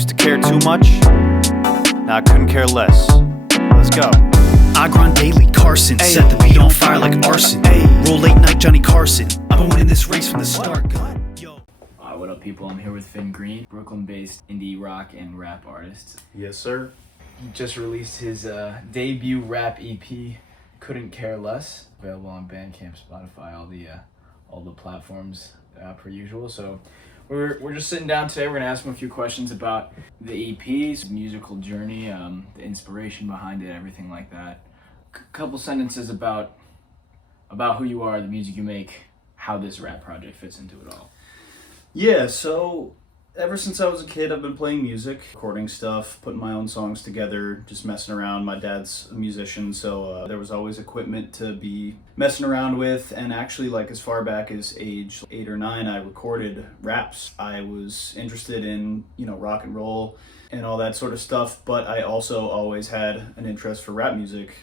used to care too much. Now I couldn't care less. Let's go. I grind daily, Carson. Ay. Set the beat on fire like arson. Ay. Roll late night, Johnny Carson. I've been winning this race from the start. Yo. What up, people? I'm here with Finn Green, Brooklyn-based indie rock and rap artist. Yes, sir. He just released his debut rap EP, Couldn't Care Less, available on Bandcamp, Spotify, all the platforms per usual. So we're just sitting down today. We're gonna ask him a few questions about the EP's musical journey, the inspiration behind it, everything like that. Couple sentences about who you are, the music you make, how this rap project fits into it all. Yeah, so ever since I was a kid, I've been playing music, recording stuff, putting my own songs together, just messing around. My dad's a musician, so there was always equipment to be messing around with. And actually, like as far back as age 8 or 9, I recorded raps. I was interested in, rock and roll and all that sort of stuff, but I also always had an interest for rap music.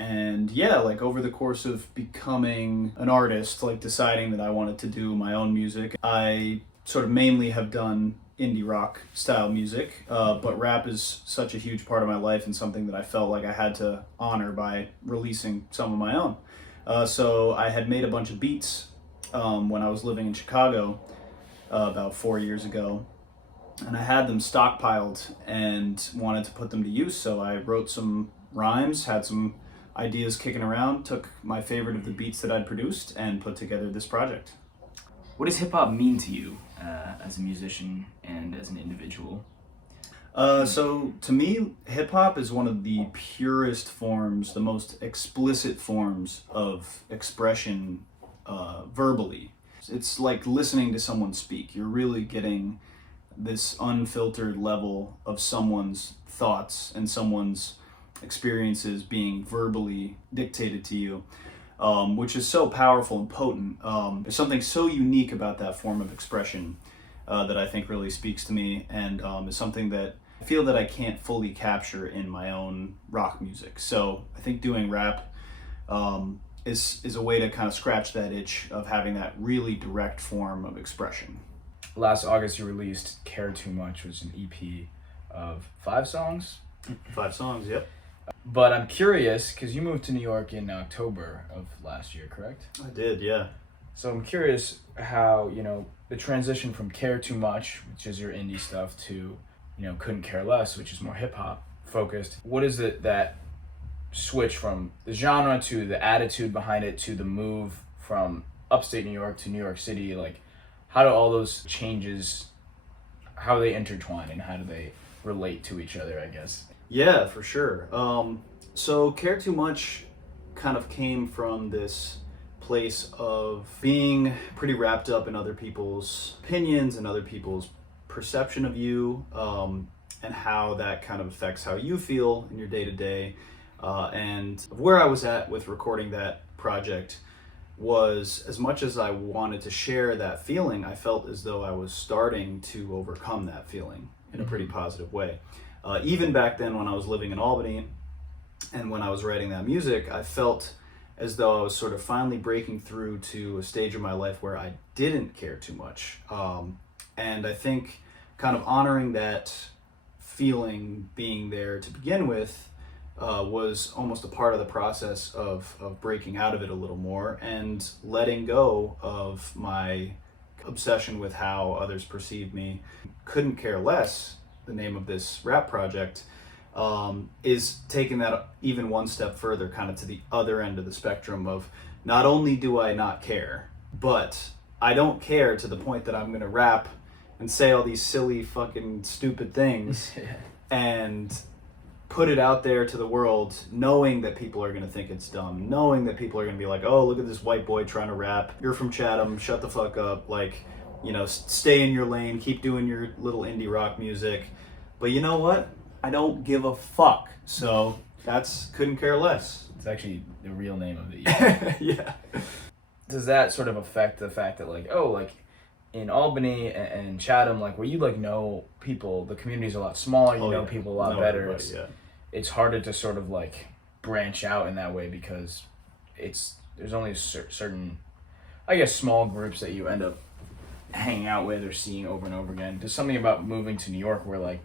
And yeah, like over the course of becoming an artist, like deciding that I wanted to do my own music, I sort of mainly have done indie rock style music, but rap is such a huge part of my life and something that I felt like I had to honor by releasing some of my own. So I had made a bunch of beats when I was living in Chicago about 4 years ago, and I had them stockpiled and wanted to put them to use. So I wrote some rhymes, had some ideas kicking around, took my favorite of the beats that I'd produced and put together this project. What does hip hop mean to you as a musician and as an individual? So to me, hip hop is one of the purest forms, the most explicit forms of expression verbally. It's like listening to someone speak. You're really getting this unfiltered level of someone's thoughts and someone's experiences being verbally dictated to you, which is so powerful and potent. There's something so unique about that form of expression that I think really speaks to me, and is something that I feel that I can't fully capture in my own rock music. So I think doing rap is a way to kind of scratch that itch of having that really direct form of expression. Last August you released Care Too Much, which is an EP of 5 songs. 5 songs, yep. But I'm curious, because you moved to New York in October of last year, correct? I did, yeah. So I'm curious how, the transition from Care Too Much, which is your indie stuff, to, Couldn't Care Less, which is more hip-hop focused. What is it that switch from the genre to the attitude behind it to the move from upstate New York to New York City? Like, how do all those changes, how do they intertwine and how do they relate to each other, I guess? Yeah, for sure. So Care Too Much kind of came from this place of being pretty wrapped up in other people's opinions and other people's perception of you, and how that kind of affects how you feel in your day-to-day. And where I was at with recording that project was, as much as I wanted to share that feeling, I felt as though I was starting to overcome that feeling in a pretty positive way. Even back then when I was living in Albany and when I was writing that music, I felt as though I was sort of finally breaking through to a stage of my life where I didn't care too much. And I think kind of honoring that feeling being there to begin with was almost a part of the process of breaking out of it a little more and letting go of my obsession with how others perceive me. Couldn't Care Less, the name of this rap project, is taking that even one step further, kind of to the other end of the spectrum of not only do I not care, but I don't care to the point that I'm going to rap and say all these silly fucking stupid things and put it out there to the world knowing that people are going to think it's dumb, knowing that people are going to be like, oh, look at this white boy trying to rap. You're from Chatham, shut the fuck up. Like, stay in your lane, keep doing your little indie rock music. But you know what? I don't give a fuck. So that's Couldn't Care Less. It's actually the real name of the EP. Yeah. Does that sort of affect the fact that in Albany and Chatham, where you know people, the community's a lot smaller, you know people a lot better. It's harder to sort of branch out in that way because there's only certain, I guess, small groups that you end up hanging out with or seeing over and over again. There's something about moving to New York where like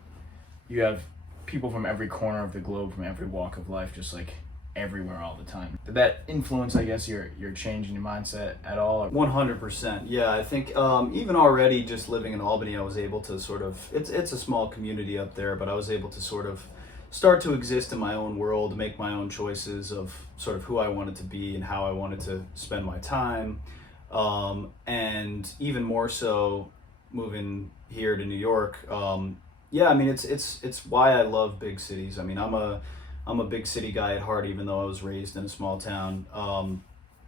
you have people from every corner of the globe, from every walk of life, just like everywhere all the time. Did that influence, I guess, your change in your mindset at all? 100%. Yeah, I think even already just living in Albany, I was able to sort of, it's a small community up there, but I was able to sort of start to exist in my own world, make my own choices of sort of who I wanted to be and how I wanted to spend my time. And even more so moving here to New York. Yeah, I mean, it's why I love big cities. I mean, I'm a big city guy at heart, even though I was raised in a small town,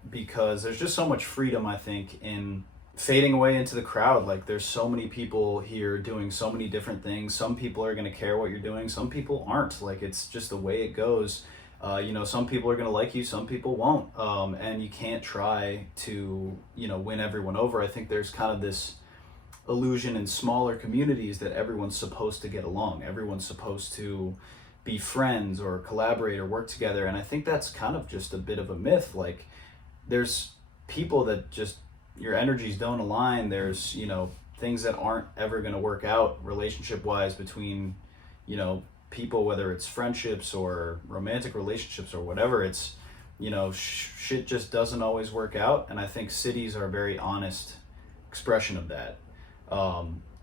because there's just so much freedom, I think, in fading away into the crowd. Like, there's so many people here doing so many different things. Some people are going to care what you're doing. Some people aren't. Like, it's just the way it goes. Some people are going to like you, some people won't. And you can't try to, win everyone over. I think there's kind of this illusion in smaller communities that everyone's supposed to get along. Everyone's supposed to be friends or collaborate or work together. And I think that's kind of just a bit of a myth. Like, there's people that just, your energies don't align. There's, things that aren't ever going to work out relationship wise between, people, whether it's friendships or romantic relationships or whatever. It's, shit just doesn't always work out. And I think cities are a very honest expression of that.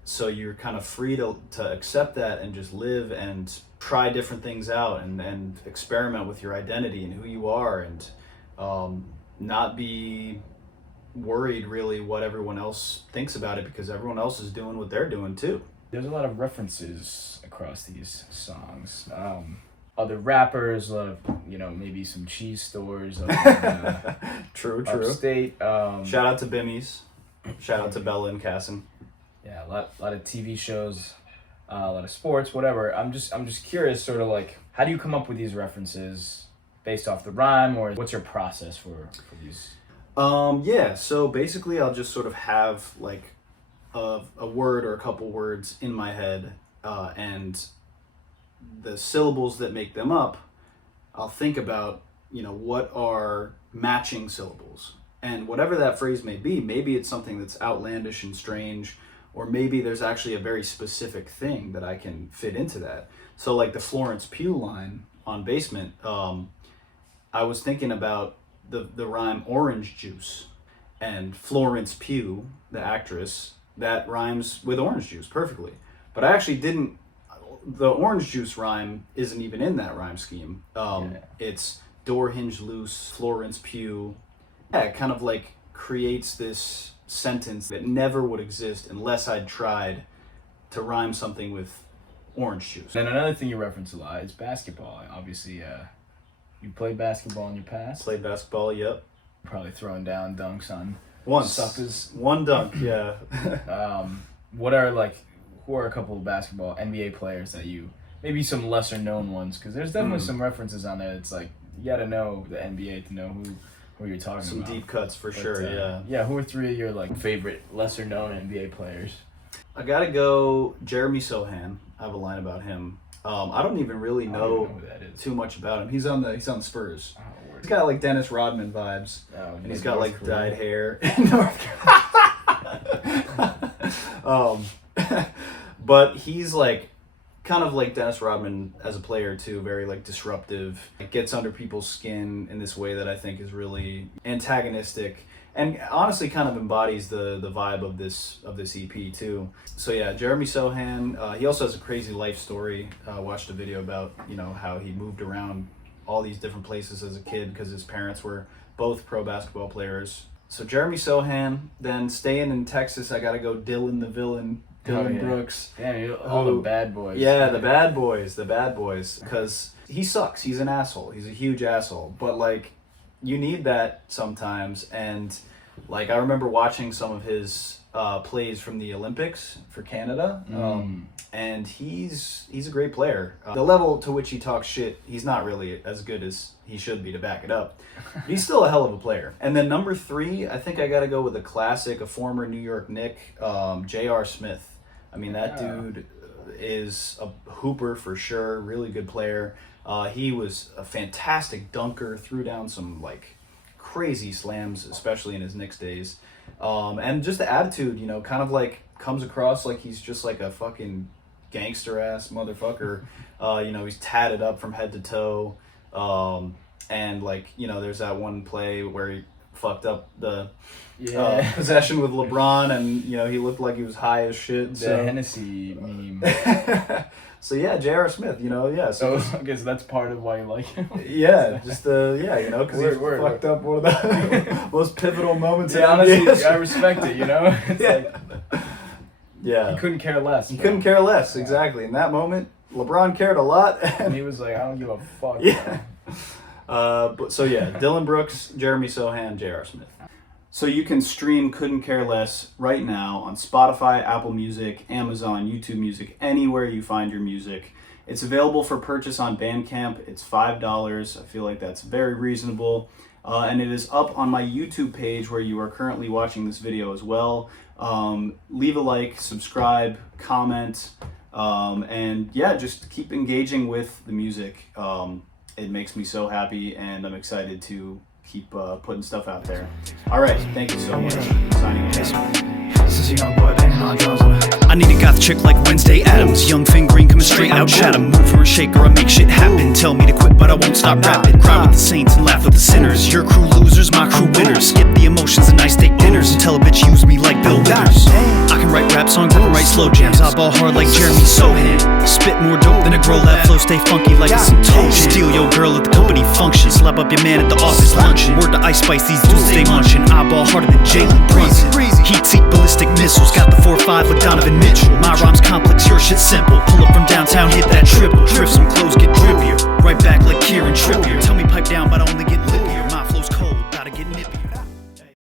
So you're kind of free to accept that and just live and try different things out and experiment with your identity and who you are, and not be worried really what everyone else thinks about it, because everyone else is doing what they're doing too. There's a lot of references across these songs. Other rappers, a lot of, maybe some cheese stores. True. Upstate. Shout out to Bimmies. Shout out to Bella and Casson. Yeah, a lot of TV shows, a lot of sports, whatever. I'm just curious, sort of like, how do you come up with these references based off the rhyme, or what's your process for these? Yeah, so basically I'll just sort of have like a word or a couple words in my head, and the syllables that make them up, I'll think about, what are matching syllables. And whatever that phrase may be, maybe it's something that's outlandish and strange, or maybe there's actually a very specific thing that I can fit into that. So like the Florence Pugh line on Basement, I was thinking about the rhyme orange juice, and Florence Pugh, the actress, that rhymes with orange juice perfectly. But I actually didn't, the orange juice rhyme isn't even in that rhyme scheme. It's door hinge loose, Florence Pugh. Yeah, it kind of like creates this sentence that never would exist unless I'd tried to rhyme something with orange juice. And another thing you reference a lot is basketball. Obviously, you played basketball in your past. Played basketball, yep. Probably throwing down dunks on Once. suckers. One dunk, yeah. Who are a couple of basketball NBA players that you, maybe some lesser known ones, because there's definitely some references on there. It's like, you got to know the NBA to know who you're talking Some about. deep cuts for sure, yeah. Yeah, who are three of your like favorite lesser known NBA players? I gotta go Jeremy Sohan. I have a line about him. I don't even really know who that is. too much about him. He's on the Spurs. Oh, word. He's got like Dennis Rodman vibes, and he's got like Korea. dyed hair. But he's like kind of like Dennis Rodman as a player too, very like disruptive. It gets under people's skin in this way that I think is really antagonistic, and honestly kind of embodies the vibe of this EP too. So yeah, Jeremy Sohan. He also has a crazy life story. Watched a video about how he moved around all these different places as a kid because his parents were both pro basketball players. So Jeremy Sohan. Then staying in Texas, I gotta go Dylan the Villain. Dylan Brooks. Damn, all the bad boys. Yeah, the bad boys. Because he sucks. He's an asshole. He's a huge asshole. But like, you need that sometimes. And like, I remember watching some of his plays from the Olympics for Canada. And he's a great player. The level to which he talks shit, he's not really as good as he should be to back it up. But he's still a hell of a player. And then number 3, I think I got to go with a classic, a former New York Knick, J.R. Smith. I mean, that dude is a hooper for sure, really good player. He was a fantastic dunker, threw down some like crazy slams, especially in his Knicks days. And just the attitude, you know, kind of like comes across like he's just like a fucking gangster ass motherfucker. You know, he's tatted up from head to toe. And like, you know, there's that one play where he fucked up the possession with LeBron, and you know, he looked like he was high as shit. The Hennessy meme. So yeah, J.R. Smith, you know, yeah. So I guess that's part of why you like him. Yeah, just you know, because he fucked up one of the most pivotal moments. Yeah, honestly, I respect it. You know, it's yeah, he couldn't care less. He couldn't care less, exactly. In that moment, LeBron cared a lot, and he was like, I don't give a fuck. Yeah. But so yeah, Dylan Brooks, Jeremy Sohan, J.R. Smith. So you can stream Couldn't Care Less right now on Spotify, Apple Music, Amazon, YouTube Music, anywhere you find your music. It's available for purchase on Bandcamp. It's $5. I feel like that's very reasonable. And it is up on my YouTube page where you are currently watching this video as well. Leave a like, subscribe, comment, and yeah, just keep engaging with the music. It makes me so happy, and I'm excited to keep putting stuff out there. All right, thank you so much. Signing off. This is a young boy banging on drums. I need a goth chick like Wednesday Addams. Young Finn Green coming straight out Chatham. Mover and shaker, I make shit happen. Tell me to quit, but I won't stop rapping. Cry with the saints and laugh with the sinners. Your crew losers, my crew winners. Skip the emotions and nice steak dinners. And tell a bitch use me like Bill Withers. I can write rap songs, I can write slow jams. I ball hard like Jeremy Sohan. Spit more dope than a grow lab. Flow stay funky like it's some toe. Steal your girl at the company function. Slap up your man at the office luncheon. Word to Ice Spice, these dudes stay munching. I ball harder than Jalen Brunson. Heat seek ballistic missiles. Got the 4-5 like Donovan Mitchell. My rhymes complex, your shit simple. Pull up from downtown, hit that triple. Drift some clothes, get drippier. Right back like Kieran Trippier. Tell me pipe down, but I only get